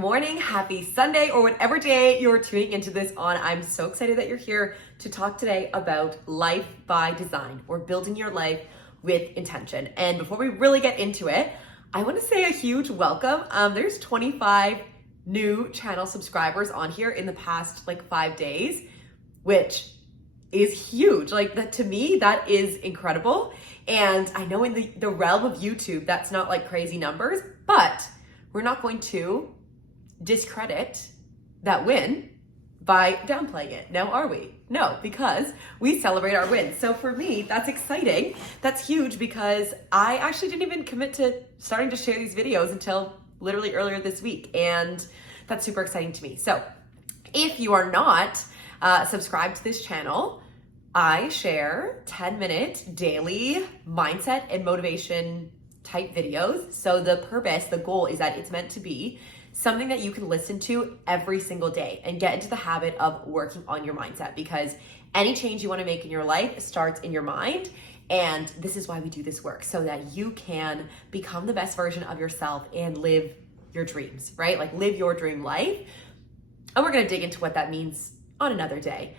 morning, happy Sunday, or whatever day you're tuning into this on. I'm so excited that you're here to talk today about life by design, or building your life with intention. And before we really get into it, I want to say a huge welcome. There's 25 new channel subscribers on here in the past 5 days, which is huge. That, to me, that is incredible. And I know in the realm of YouTube, that's not crazy numbers, but we're not going to discredit that win by downplaying it. Now, are we? No, because we celebrate our wins. So for me, that's exciting. That's huge because I actually didn't even commit to starting to share these videos until literally earlier this week. And that's super exciting to me. So if you are not subscribed to this channel, I share 10-minute daily mindset and motivation type videos. So the goal is that it's meant to be something that you can listen to every single day and get into the habit of working on your mindset, because any change you want to make in your life starts in your mind. And this is why we do this work, so that you can become the best version of yourself and live your dreams, right? Live your dream life. And we're going to dig into what that means on another day.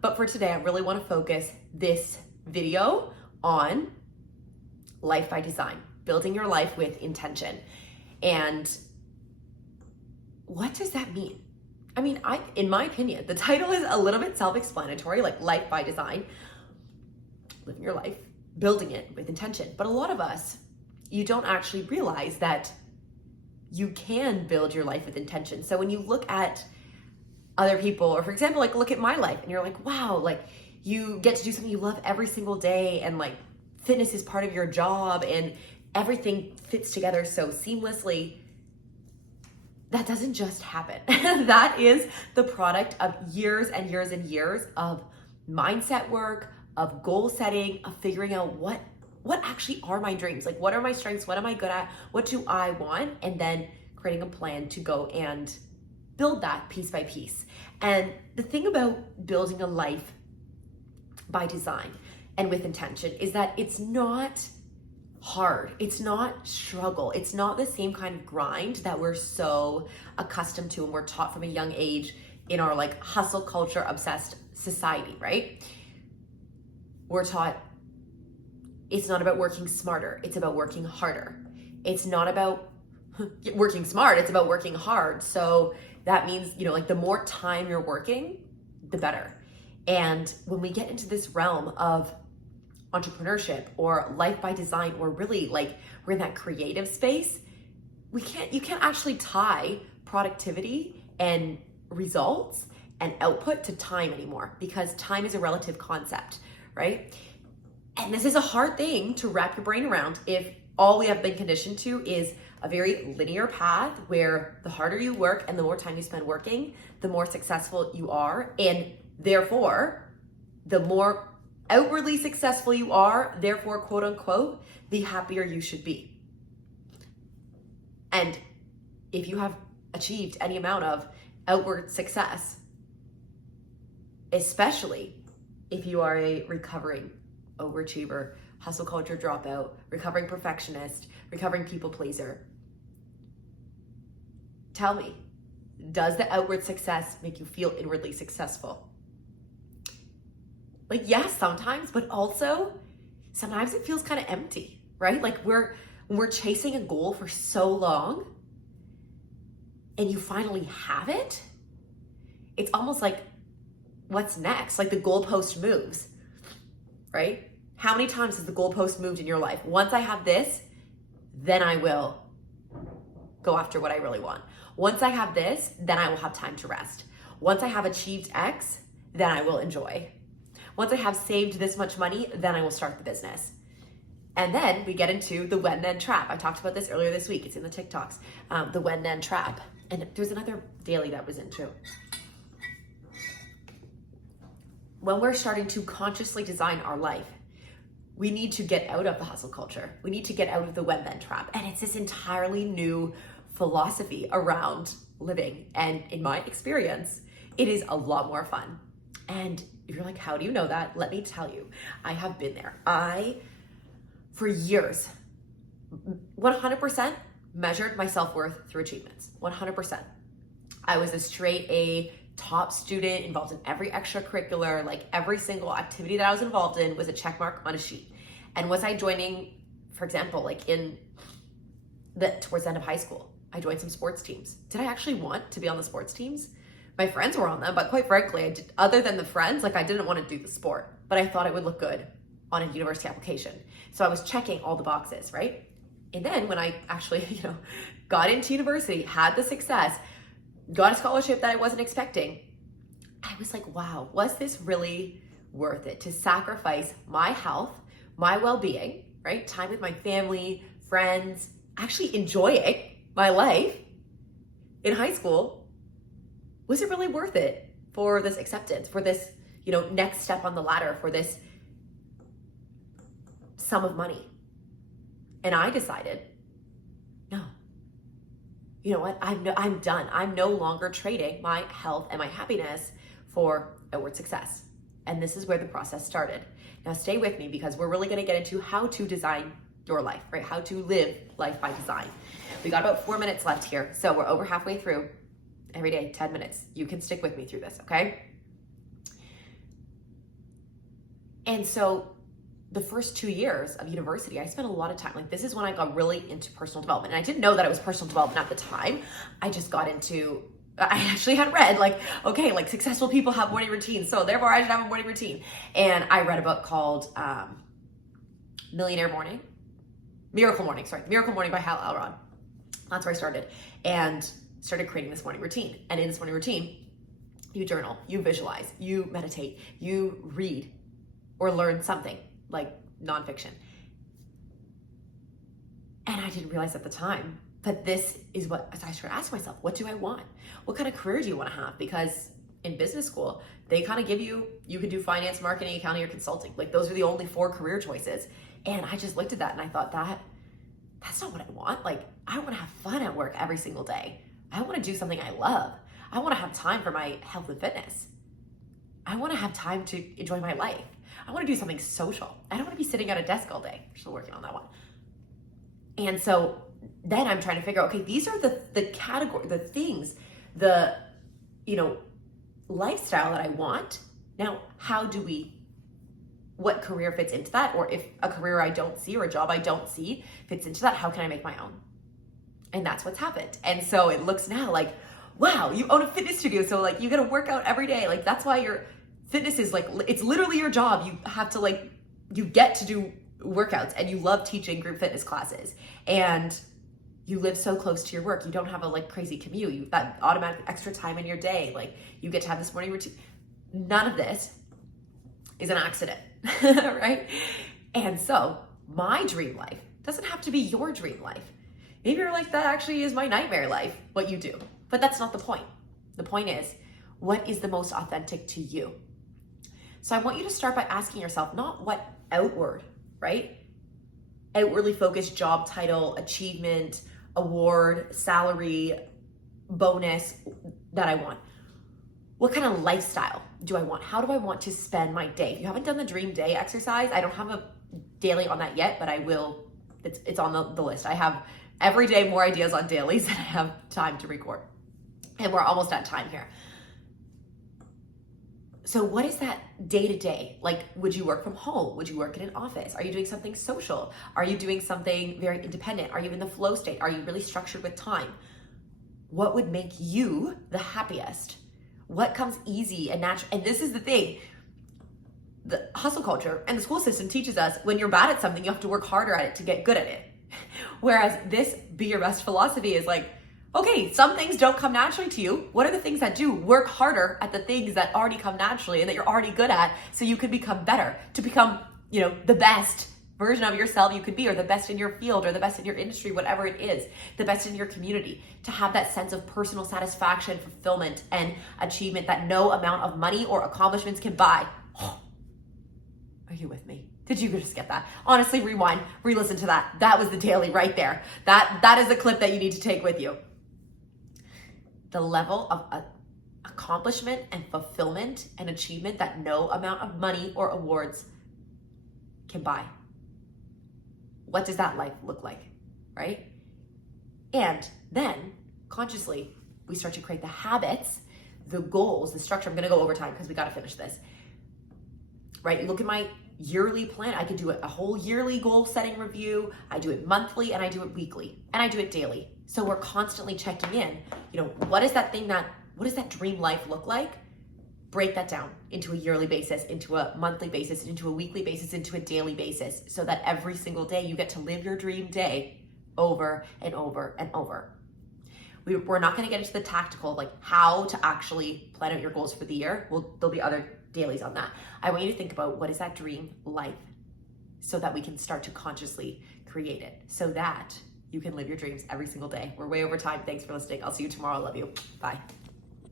But for today, I really want to focus this video on life by design, building your life with intention. And what does that mean? I mean, in my opinion, the title is a little bit self-explanatory, life by design, living your life, building it with intention. But a lot of us, you don't actually realize that you can build your life with intention. So when you look at other people, or for example, look at my life and you're like, wow, you get to do something you love every single day, and fitness is part of your job and everything fits together so seamlessly. That doesn't just happen. That is the product of years and years and years of mindset work, of goal setting, of figuring out what actually are my dreams. What are my strengths? What am I good at? What do I want? And then creating a plan to go and build that piece by piece. And the thing about building a life by design and with intention is that it's not hard. It's not struggle. It's not the same kind of grind that we're so accustomed to and we're taught from a young age in our hustle culture obsessed society, right? We're taught it's not about working smarter. It's about working harder. It's not about working smart. It's about working hard. So that means, the more time you're working, the better. And when we get into this realm of entrepreneurship or life by design, or really we're in that creative space, you can't actually tie productivity and results and output to time anymore, because time is a relative concept, right? And this is a hard thing to wrap your brain around if all we have been conditioned to is a very linear path where the harder you work and the more time you spend working, the more successful you are. And therefore, the more outwardly successful you are, therefore, quote unquote, the happier you should be. And if you have achieved any amount of outward success, especially if you are a recovering overachiever, hustle culture dropout, recovering perfectionist, recovering people pleaser, tell me, does the outward success make you feel inwardly successful? Yes, sometimes, but also sometimes it feels kind of empty, right? When we're chasing a goal for so long and you finally have it, it's almost what's next? The goalpost moves, right? How many times has the goalpost moved in your life? Once I have this, then I will go after what I really want. Once I have this, then I will have time to rest. Once I have achieved X, then I will enjoy. Once I have saved this much money, then I will start the business. And then we get into the when-then trap. I talked about this earlier this week. It's in the TikToks, the when-then trap. And there's another daily that was in too. When we're starting to consciously design our life, we need to get out of the hustle culture. We need to get out of the when-then trap. And it's this entirely new philosophy around living. And in my experience, it is a lot more fun. And if you're like, how do you know that? Let me tell you, I have been there. For years, 100% measured my self-worth through achievements, 100%. I was a straight A top student, involved in every extracurricular, like every single activity that I was involved in was a check mark on a sheet. And was I joining, for example, like towards the end of high school, I joined some sports teams. Did I actually want to be on the sports teams? My friends were on them, but quite frankly, other than the friends, like I didn't want to do the sport, but I thought it would look good on a university application. So I was checking all the boxes, right? And then when I actually, got into university, had the success, got a scholarship that I wasn't expecting, I was like, wow, was this really worth it to sacrifice my health, my well-being, right? Time with my family, friends, actually enjoying my life in high school. Was it really worth it for this acceptance, for this, next step on the ladder, for this sum of money? And I decided, no. You know what? I'm done. I'm no longer trading my health and my happiness for outward success. And this is where the process started. Now stay with me because we're really going to get into how to design your life, right? How to live life by design. We got about 4 minutes left here. So we're over halfway through. Every day, 10 minutes. You can stick with me through this, okay? And so the first 2 years of university, I spent a lot of time, like this is when I got really into personal development. And I didn't know that it was personal development at the time. I just got into, I actually had read like, okay, like successful people have morning routines. So therefore I should have a morning routine. And I read a book called Miracle Morning by Hal Elrod. That's where I started. And started creating this morning routine. And in this morning routine, you journal, you visualize, you meditate, you read or learn something like nonfiction. And I didn't realize at the time, but this is what, as I started asking myself, what do I want? What kind of career do you want to have? Because in business school, they kind of give you can do finance, marketing, accounting, or consulting. Like those are the only 4 career choices. And I just looked at that and I thought that's not what I want. Like I want to have fun at work every single day. I want to do something I love. I want to have time for my health and fitness. I want to have time to enjoy my life. I want to do something social. I don't want to be sitting at a desk all day. I'm still working on that one. And so then I'm trying to figure out, okay, these are the category, the things, the, lifestyle that I want. Now, what career fits into that? Or if a career I don't see or a job I don't see fits into that, how can I make my own? And that's what's happened. And so it looks now like, wow, you own a fitness studio. So like you got to work out every day. Like that's why your fitness is like, it's literally your job. You have to you get to do workouts and you love teaching group fitness classes and you live so close to your work. You don't have a crazy commute. You've got automatic extra time in your day. Like you get to have this morning routine. None of this is an accident, right? And so my dream life doesn't have to be your dream life. Maybe you're like, that actually is my nightmare life, what you do. But that's not the point. The point is, what is the most authentic to you? So I want you to start by asking yourself, not what outward, right? Outwardly focused job title, achievement, award, salary, bonus that I want. What kind of lifestyle do I want? How do I want to spend my day? If you haven't done the dream day exercise, I don't have a daily on that yet, but I will. It's on the list. I have every day more ideas on dailies than I have time to record. And we're almost at time here. So what is that day to day? Like, would you work from home? Would you work in an office? Are you doing something social? Are you doing something very independent? Are you in the flow state? Are you really structured with time? What would make you the happiest? What comes easy and natural? And this is the thing. The hustle culture and the school system teaches us when you're bad at something, you have to work harder at it to get good at it. Whereas this be your best philosophy is like, okay, some things don't come naturally to you. What are the things that do? Work harder at the things that already come naturally and that you're already good at so you can become better, to become, the best version of yourself you could be, or the best in your field, or the best in your industry, whatever it is, the best in your community, to have that sense of personal satisfaction, fulfillment, and achievement that no amount of money or accomplishments can buy. Are you with me? Did you just get that? Honestly, rewind, re-listen to that. That was the daily right there. That is the clip that you need to take with you. The level of accomplishment and fulfillment and achievement that no amount of money or awards can buy. What does that life look like, right? And then consciously we start to create the habits, the goals, the structure. I'm gonna go over time because we gotta finish this, right? You look at my yearly plan. I could do a whole yearly goal setting review. I do it monthly and I do it weekly and I do it daily. So we're constantly checking in, what does that dream life look like? Break that down into a yearly basis, into a monthly basis, into a weekly basis, into a daily basis, so that every single day you get to live your dream day over and over and over. We're not going to get into the tactical, like how to actually plan out your goals for the year. There'll be other dailies on that. I want you to think about what is that dream life so that we can start to consciously create it so that you can live your dreams every single day. We're way over time. Thanks for listening. I'll see you tomorrow. I love you. Bye.